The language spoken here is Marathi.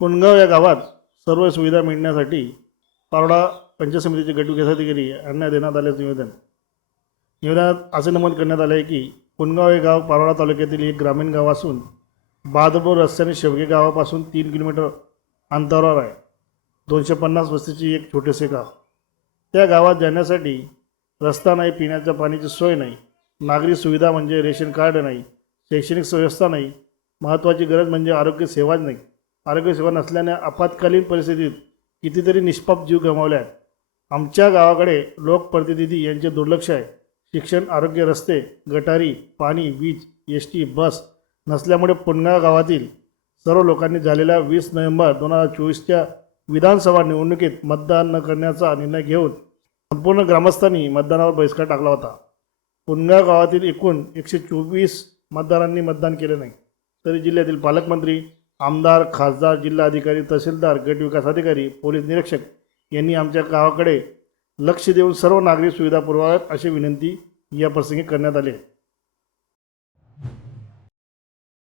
पुणगाव या गावात सर्व सुविधा मिळण्यासाठी पारोडा पंचायत समितीचे गट विकास अधिकारी यांना देण्यात आल्याचं निवेदन. निवेदनात असे नमूद करण्यात आले आहे की पुणगाव हे गाव पारोडा तालुक्यातील एक ग्रामीण गाव असून बादपूर रस्त्याने शेवगे गावापासून तीन किलोमीटर अंतरावर आहे. दोनशे पन्नास वस्तीची एक छोटेसे गाव. त्या गावात जाण्यासाठी रस्ता नाही पिण्याच्या पाण्याची सोय नाही नागरी सुविधा म्हणजे रेशन कार्ड नाही शैक्षणिक व्यवस्था नाही महत्त्वाची गरज म्हणजे आरोग्य सेवाच नाही. आरोग्यसेवा नसल्याने आपत्कालीन परिस्थितीत कितीतरी निष्पाप जीव गमावले आहेत आमच्या गावाकडे लोकप्रतिनिधी यांचे दुर्लक्ष आहे. शिक्षण आरोग्य रस्ते गटारी पाणी वीज एस टी बस नसल्यामुळे पुणगा गावातील सर्व लोकांनी झालेल्या वीस नोव्हेंबर दोन हजार चोवीसच्या विधानसभा निवडणुकीत मतदान न करण्याचा निर्णय घेऊन संपूर्ण ग्रामस्थांनी मतदानावर बहिष्कार टाकला होता. पुणगाव गावातील एकूण एकशे चोवीस मतदारांनी मतदान केले नाही. तरी जिल्ह्यातील पालकमंत्री आमदार खासदार जिल्हाधिकारी तहसीलदार गट विकास अधिकारी पोलीस निरीक्षक यांनी आमच्या गावाकडे लक्ष देऊन सर्व नागरिक सुविधा पुरवाव्यात अशी विनंती या प्रसंगी करण्यात आली आहे.